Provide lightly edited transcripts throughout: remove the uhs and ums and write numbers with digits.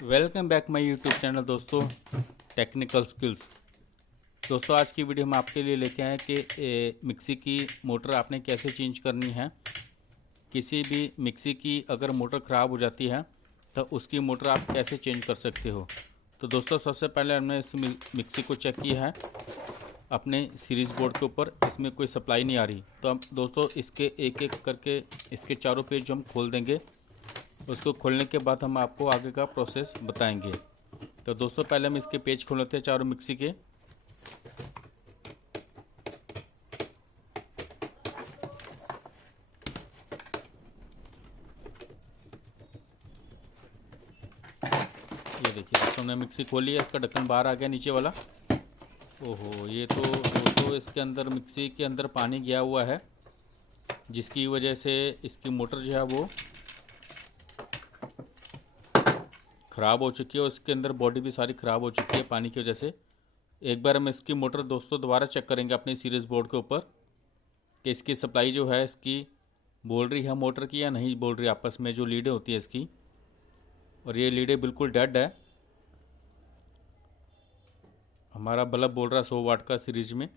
Welcome back my YouTube channel दोस्तों technical skills. दोस्तों आज की वीडियो हम आपके लिए लेके आए कि मिक्सी की मोटर आपने कैसे चेंज करनी है। किसी भी मिक्सी की अगर मोटर ख़राब हो जाती है तो उसकी मोटर आप कैसे चेंज कर सकते हो। तो दोस्तों सबसे पहले हमने इस मिक्सी को चेक किया है अपने सीरीज़ बोर्ड के ऊपर, इसमें कोई सप्लाई नहीं आ रही। तो हम दोस्तों इसके एक एक करके इसके चारों पेज जो हम खोल देंगे, उसको खोलने के बाद हम आपको आगे का प्रोसेस बताएंगे। तो दोस्तों पहले हम इसके पेज खोल लेते हैं चारों मिक्सी के। ये देखिए दोस्तों हमने मिक्सी खोली है, इसका ढक्कन बाहर आ गया नीचे वाला। ओहो, ये तो दोस्तों इसके अंदर मिक्सी के अंदर पानी गया हुआ है, जिसकी वजह से इसकी मोटर जो है वो ख़राब हो चुकी है और इसके अंदर बॉडी भी सारी ख़राब हो चुकी है पानी की वजह से। एक बार हम इसकी मोटर दोस्तों दोबारा चेक करेंगे अपनी सीरीज़ बोर्ड के ऊपर कि इसकी सप्लाई जो है इसकी बोल रही है मोटर की या नहीं बोल रही, आपस में जो लीडें होती है इसकी। और ये लीडें बिल्कुल डेड है, हमारा बल्ब बोल रहा है 100 वाट का सीरीज में,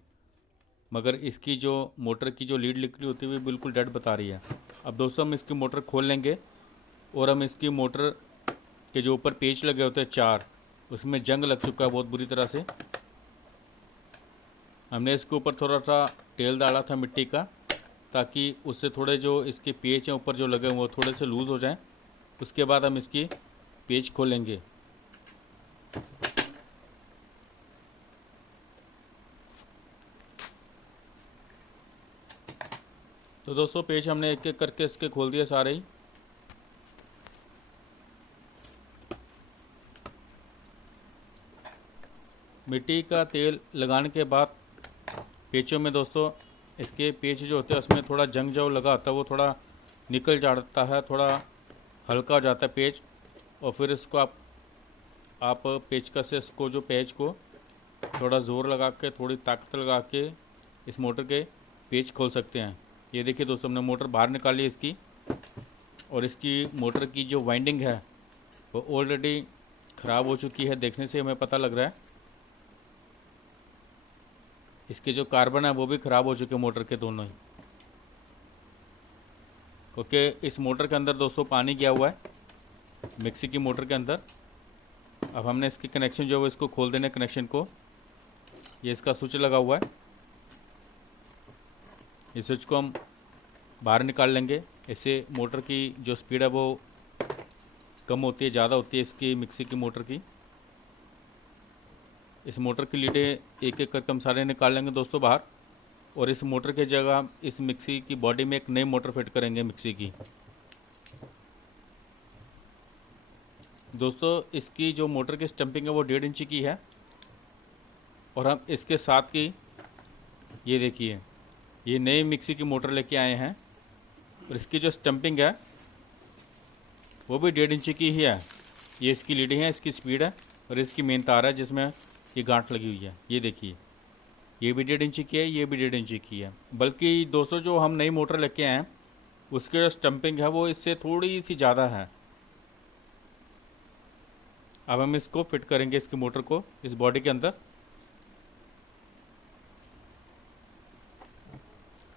मगर इसकी जो मोटर की जो लीड निकली होती है वो बिल्कुल डेड बता रही है। अब दोस्तों हम इसकी मोटर खोल लेंगे और हम इसकी मोटर के जो ऊपर पेच लगे होते हैं चार, उसमें जंग लग चुका है बहुत बुरी तरह से। हमने इसके ऊपर थोड़ा सा तेल डाला था मिट्टी का, ताकि उससे थोड़े जो इसके पेच हैं ऊपर जो लगे हुए वो थोड़े से लूज़ हो जाएं। उसके बाद हम इसकी पेच खोलेंगे। तो दोस्तों पेच हमने एक एक करके इसके खोल दिए सारे ही। मिट्टी का तेल लगाने के बाद पेचों में दोस्तों इसके पेच जो होते हैं उसमें थोड़ा जंग जो लगा होता है वो थोड़ा निकल जाता है, थोड़ा हल्का हो जाता है पेच। और फिर इसको आप पेचकस से इसको जो पेच को थोड़ा ज़ोर लगा के, थोड़ी ताकत लगा के इस मोटर के पेच खोल सकते हैं। ये देखिए दोस्तों हमने मोटर बाहर निकाली इसकी, और इसकी मोटर की जो वाइंडिंग है वो ऑलरेडी ख़राब हो चुकी है, देखने से हमें पता लग रहा है। इसके जो कार्बन है वो भी ख़राब हो चुके हैं मोटर के दोनों ही, क्योंकि इस मोटर के अंदर दोस्तों पानी गया हुआ है मिक्सी की मोटर के अंदर। अब हमने इसके कनेक्शन जो है इसको खोल देना कनेक्शन को। ये इसका स्विच लगा हुआ है, इस स्विच को हम बाहर निकाल लेंगे। इससे मोटर की जो स्पीड है वो कम होती है, ज़्यादा होती है इसकी मिक्सी की मोटर की। इस मोटर की लीडें एक एक करके हम सारे निकाल लेंगे दोस्तों बाहर, और इस मोटर की जगह इस मिक्सी की बॉडी में एक नई मोटर फिट करेंगे मिक्सी की। दोस्तों इसकी जो मोटर की स्टम्पिंग है वो 1.5 इंच की है, और हम इसके साथ की ये देखिए ये नई मिक्सी की मोटर लेके आए हैं, और इसकी जो स्टम्पिंग है वो भी 1.5 इंच की ही है। ये इसकी लीडें हैं, इसकी स्पीड है, और इसकी मेन तार है जिसमें ये गांठ लगी हुई है। ये देखिए ये भी 1.5 इंच की है, ये भी 1.5 इंच की है। बल्कि दोस्तों जो हम नई मोटर लेके आए हैं उसकी जो स्टम्पिंग है वो इससे थोड़ी सी ज़्यादा है। अब हम इसको फिट करेंगे इसकी मोटर को इस बॉडी के अंदर।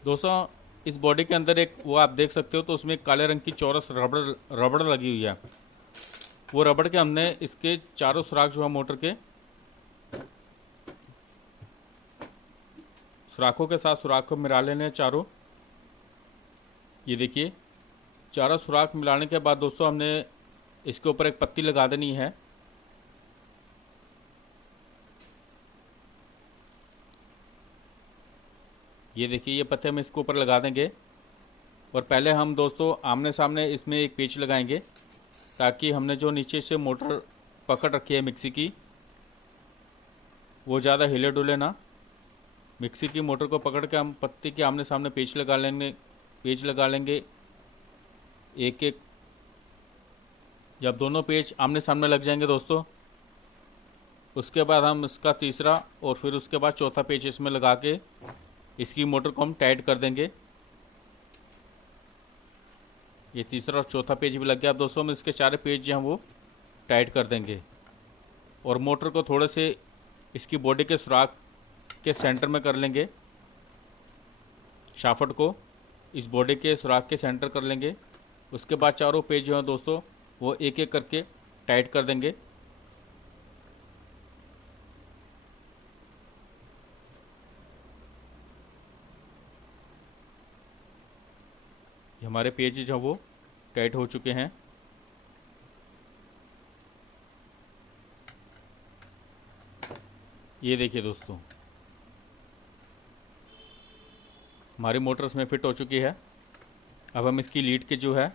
दोस्तों इस बॉडी के अंदर एक वो आप देख सकते हो, तो उसमें काले रंग की चौरस रबड़ लगी हुई है। वो रबड़ के हमने इसके चारों सुराख जो है मोटर के सुराखों के साथ सुराख को मिला लेने चारों। ये देखिए चारों सुराख मिलाने के बाद दोस्तों हमने इसके ऊपर एक पत्ती लगा देनी है। ये देखिए ये पत्ते हम इसके ऊपर लगा देंगे, और पहले हम दोस्तों आमने सामने इसमें एक पेच लगाएंगे, ताकि हमने जो नीचे से मोटर पकड़ रखी है मिक्सी की वो ज़्यादा हिले डुले ना। मिक्सी की मोटर को पकड़ के हम पत्ती के आमने सामने पेच लगा लेंगे एक एक। जब दोनों पेच आमने सामने लग जाएंगे दोस्तों, उसके बाद हम इसका तीसरा और फिर उसके बाद चौथा पेच इसमें लगा के इसकी मोटर को हम टाइट कर देंगे। ये तीसरा और चौथा पेज भी लग गया। अब दोस्तों हम इसके चारे पेज जो हैं वो टाइट कर देंगे और मोटर को थोड़े से इसकी बॉडी के सुराख के सेंटर में कर लेंगे। शाफ्ट को इस बॉडी के सुराख के सेंटर कर लेंगे। उसके बाद चारों पेज जो हैं दोस्तों वो एक एक करके टाइट कर देंगे। हमारे पेज जो वो टाइट हो चुके हैं। ये देखिए दोस्तों, हमारी मोटर इसमें फिट हो चुकी है। अब हम इसकी लीड के जो है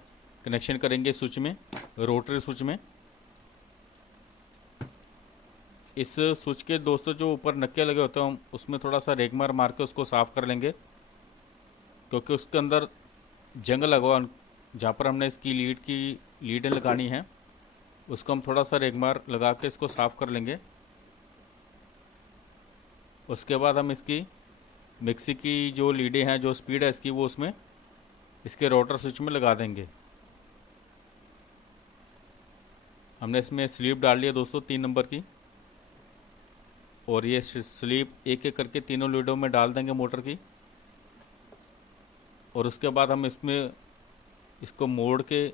कनेक्शन करेंगे स्विच में, रोटरी स्विच में। इस स्विच के दोस्तों जो ऊपर नक्के लगे होते हैं उसमें थोड़ा सा रेगमार मार के उसको साफ़ कर लेंगे, क्योंकि उसके अंदर जंग लगा हुआ। जहाँ पर हमने इसकी लीडें लगानी है उसको हम थोड़ा सा रेगमार लगा के इसको साफ़ कर लेंगे। उसके बाद हम इसकी मिक्सी की जो लीडें हैं, जो स्पीड है इसकी, वो उसमें इसके रोटर स्विच में लगा देंगे। हमने इसमें स्लीप डाल लिया दोस्तों 3 नंबर की, और ये स्लीप एक एक करके तीनों लीडों में डाल देंगे मोटर की। और उसके बाद हम इसमें इसको मोड़ के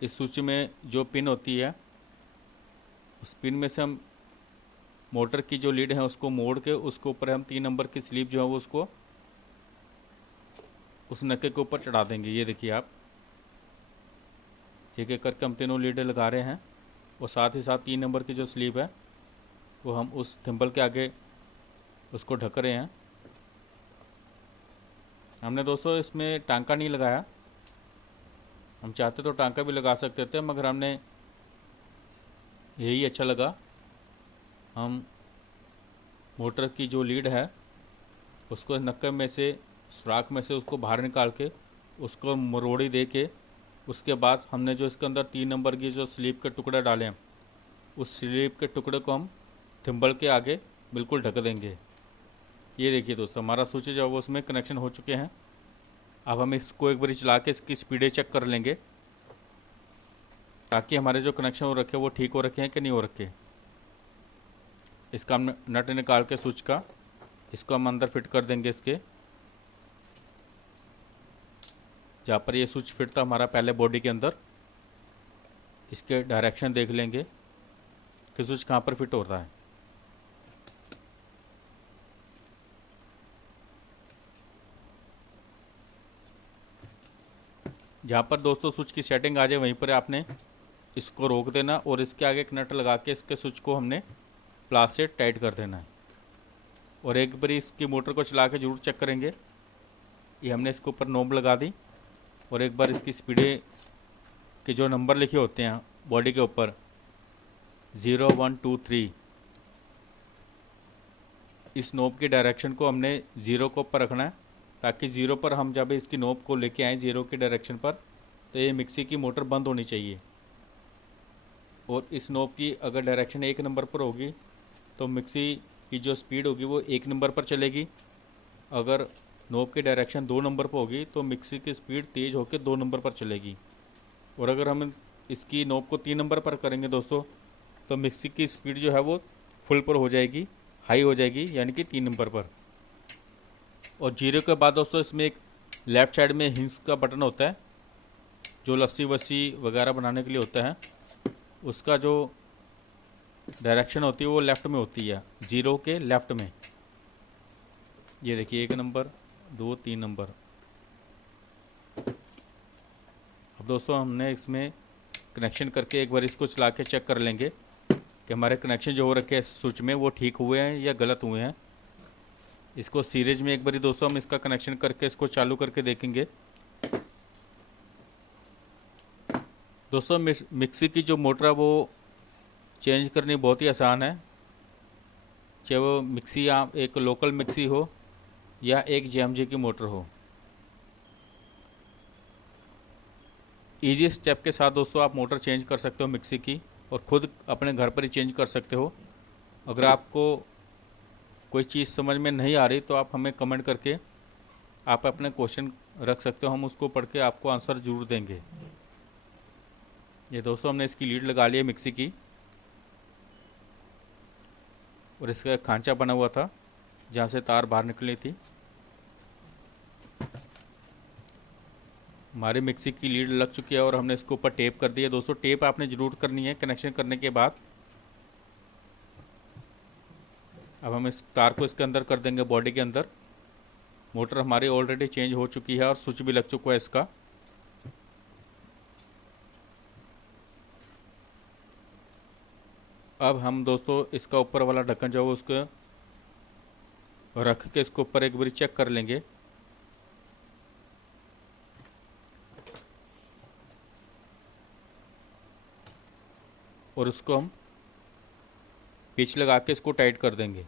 इस स्विच में जो पिन होती है उस पिन में से हम मोटर की जो लीड है उसको मोड़ के उसके ऊपर हम 3 नंबर की स्लीप जो है वो उसको उस नक्के के ऊपर चढ़ा देंगे। ये देखिए आप, एक एक करके हम तीनों लीडें लगा रहे हैं और साथ ही साथ 3 नंबर की जो स्लीप है वो हम उस थिम्बल के आगे उसको ढक रहे हैं। हमने दोस्तों इसमें टांका नहीं लगाया, हम चाहते तो टांका भी लगा सकते थे, मगर हमने यही अच्छा लगा। हम मोटर की जो लीड है उसको नक्के में से, सुराख में से उसको बाहर निकाल के उसको मरोड़ी दे के, उसके बाद हमने जो इसके अंदर 3 नंबर की जो स्लीप के टुकड़े डाले हैं उस स्लीप के टुकड़े को हम थिम्बल के आगे बिल्कुल ढक देंगे। ये देखिए दोस्तों, हमारा स्विच जो है वो उसमें कनेक्शन हो चुके हैं। अब हम इसको एक बार चला के इसकी स्पीडें चेक कर लेंगे, ताकि हमारे जो कनेक्शन हो रखे वो ठीक हो रखे हैं कि नहीं हो रखे। इसका हम नट निकाल के स्विच का इसको हम अंदर फिट कर देंगे। इसके जहाँ पर ये स्विच फिट था हमारा पहले बॉडी के अंदर, इसके डायरेक्शन देख लेंगे कि स्विच कहाँ पर फिट होता है। जहाँ पर दोस्तों स्विच की सेटिंग आ जाए वहीं पर आपने इसको रोक देना और इसके आगे एक नट लगा के इसके स्विच को हमने प्लास से टाइट कर देना है। और एक बार इसकी मोटर को चला के ज़रूर चेक करेंगे। ये हमने इसके ऊपर नोब लगा दी और एक बार इसकी स्पीडें के जो नंबर लिखे होते हैं बॉडी के ऊपर 0, 1, 2, 3, इस नोब की डायरेक्शन को हमने 0 के ऊपर रखना है, ताकि 0 पर हम जब इसकी नोब को लेके आएँ 0 की डायरेक्शन पर, तो ये मिक्सी की मोटर बंद होनी चाहिए। और इस नोब की अगर डायरेक्शन 1 नंबर पर होगी तो मिक्सी की जो स्पीड होगी वो 1 नंबर पर चलेगी। अगर नोब की डायरेक्शन 2 नंबर पर होगी तो मिक्सी की स्पीड तेज़ होकर 2 नंबर पर चलेगी। और अगर हम इसकी नोब को 3 नंबर पर करेंगे दोस्तों तो मिक्सी की स्पीड जो है वो फुल पर हो जाएगी, हाई हो जाएगी, यानी कि 3 नंबर पर। और 0 के बाद दोस्तों इसमें एक लेफ़्ट साइड में हिंस का बटन होता है जो लस्सी वस्सी वगैरह बनाने के लिए होता है। उसका जो डायरेक्शन होती है वो लेफ़्ट में होती है, 0 के लेफ़्ट में। ये देखिए 1 नंबर, 2, 3 नंबर। अब दोस्तों हमने इसमें कनेक्शन करके एक बार इसको चला के चेक कर लेंगे कि हमारे कनेक्शन जो हो रखे हैं स्विच में वो ठीक हुए हैं या गलत हुए हैं। इसको सीरीज में एक बारी दोस्तों हम इसका कनेक्शन करके इसको चालू करके देखेंगे। दोस्तों मिक्सी की जो मोटर है वो चेंज करनी बहुत ही आसान है, चाहे वो मिक्सी या एक लोकल मिक्सी हो या एक JMJ की मोटर हो। ईजी स्टेप के साथ दोस्तों आप मोटर चेंज कर सकते हो मिक्सी की, और ख़ुद अपने घर पर ही चेंज कर सकते हो। अगर आपको कोई चीज़ समझ में नहीं आ रही तो आप हमें कमेंट करके आप अपने क्वेश्चन रख सकते हो, हम उसको पढ़ के आपको आंसर ज़रूर देंगे। ये दोस्तों हमने इसकी लीड लगा ली है मिक्सी की, और इसका एक खांचा बना हुआ था जहाँ से तार बाहर निकली थी। हमारी मिक्सी की लीड लग चुकी है और हमने इसके ऊपर टेप कर दी है। दोस्तों टेप आपने ज़रूर करनी है कनेक्शन करने के बाद। अब हम इस तार को इसके अंदर कर देंगे, बॉडी के अंदर। मोटर हमारी ऑलरेडी चेंज हो चुकी है और स्विच भी लग चुका है इसका। अब हम दोस्तों इसका ऊपर वाला ढक्कन जो है उसको रख के इसके ऊपर एक बार चेक कर लेंगे। और उसको हम पिच लगा के इसको टाइट कर देंगे।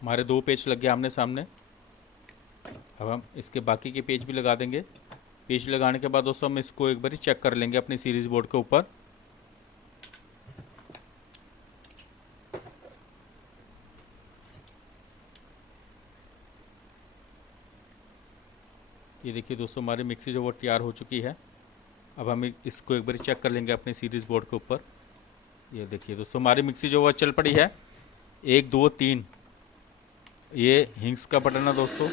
हमारे 2 पेच लग गए आमने सामने। अब हम इसके बाकी के पेच भी लगा देंगे। पेच लगाने के बाद दोस्तों हम इसको एक बार चेक कर लेंगे अपनी सीरीज बोर्ड के ऊपर। ये देखिए दोस्तों हमारी मिक्सी जो वो तैयार हो चुकी है। अब हम इसको एक बार चेक कर लेंगे अपने सीरीज बोर्ड के ऊपर। ये देखिए दोस्तों हमारी मिक्सी जो वो चल पड़ी है। 1 2 3 ये हिंग्स का बटन है दोस्तों।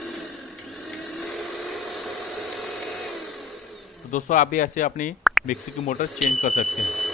तो दोस्तों आप भी ऐसे अपनी मिक्सी की मोटर चेंज कर सकते हैं।